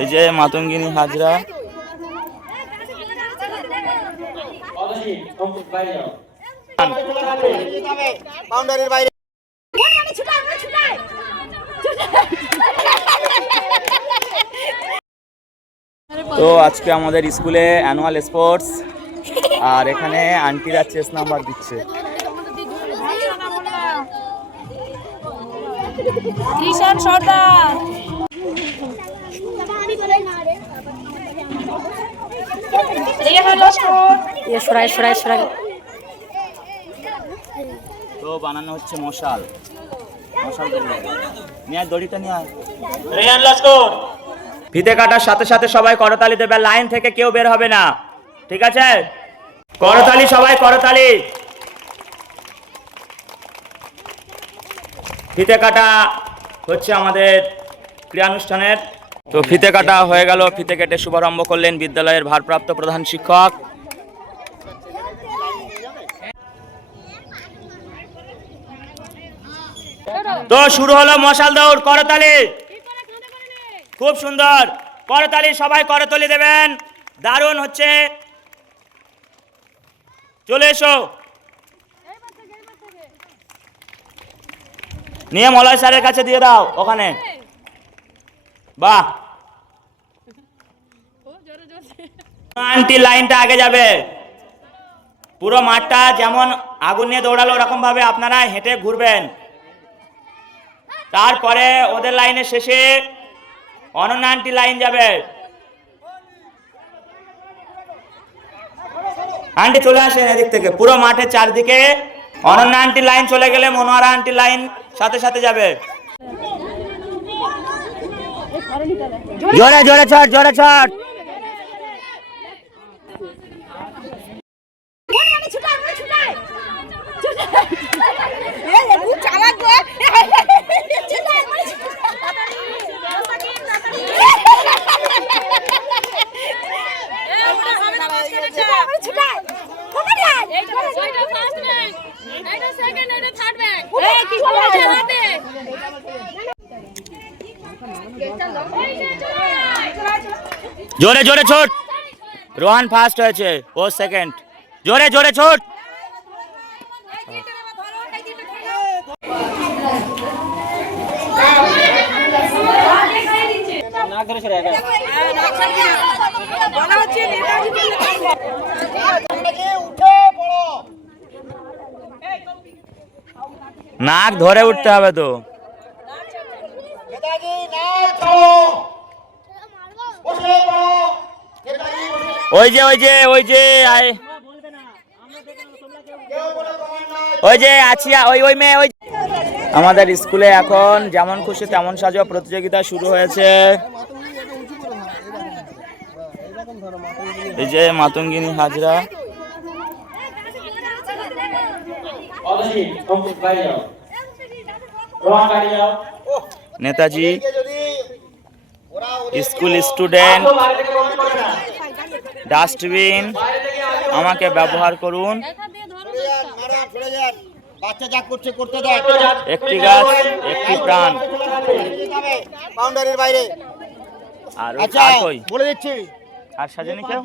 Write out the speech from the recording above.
এই যে মাতঙ্গিনী হাজরা। তো আজকে আমাদের স্কুলে অ্যানুয়াল স্পোর্টস, আর এখানে আন্টিরা চেস নাম্বার দিচ্ছে। ত্রিশান সর্দার। তো বানানো হচ্ছে মশাল। মশাল নিয়ে দড়িটা নিয়ে আয়। ফিতে কাটার সাথে সাথে সবাই করতালি দেবে, লাইন থেকে কেউ বের হবে না, ঠিক আছে? করতালি, সবাই করতালি। ফিতে কাটা হচ্ছে আমাদের ক্রিয়ানুষ্ঠানের। তো ফিতে কাটা হয়ে গেল। ফিতে কেটে শুভারম্ভ করলেন বিদ্যালয়ের ভারপ্রাপ্ত প্রধান শিক্ষক। তো শুরু হলো মশাল দৌড়। করতালি, খুব সুন্দর করতালি, সবাই করতালি দেবেন। দারুণ হচ্ছে, চলে এসো। নিয়ে মলয় স্যারের কাছে দিয়ে দাও ওখানে। বাহ, আন্টি লাইনটা আগে যাবে। পুরো মাঠটা যেমন আগুন নিয়ে দৌড়ালো ওরকম ভাবে আপনারা হেঁটে ঘুরবেন। তারপরে ওদের লাইনের শেষে অনন্যা আন্টি লাইন যাবে। আন্টি চলে আসেন এদিক থেকে। পুরো মাঠের চারদিকে অনন্যা আন্টি লাইন চলে গেলে মনোয়ারা আন্টি লাইন সাথে সাথে যাবে। জোরে জোরে ছট, জোরে ছট। জোরে জোরে ছোট। রোহান ফার্স্ট হয়েছে, ও সেকেন্ড। জোরে জোরে ছোট। নাক ধরে উঠতে হবে তো। ওই যে ওই যে ওই যে ওই যে আছিয়া, ওই ওই মেয়ে। ওই আমাদের স্কুলে এখন যেমন খুশি তেমন সাজোয়া প্রতিযোগিতা শুরু হয়েছে। এই যে Matangini Hazra. Netaji school student, dustbin আমাকে ব্যবহার করুন। একটি গাছ একটি প্রাণ। আর বলে দিচ্ছি, আর সাজেনি কেউ।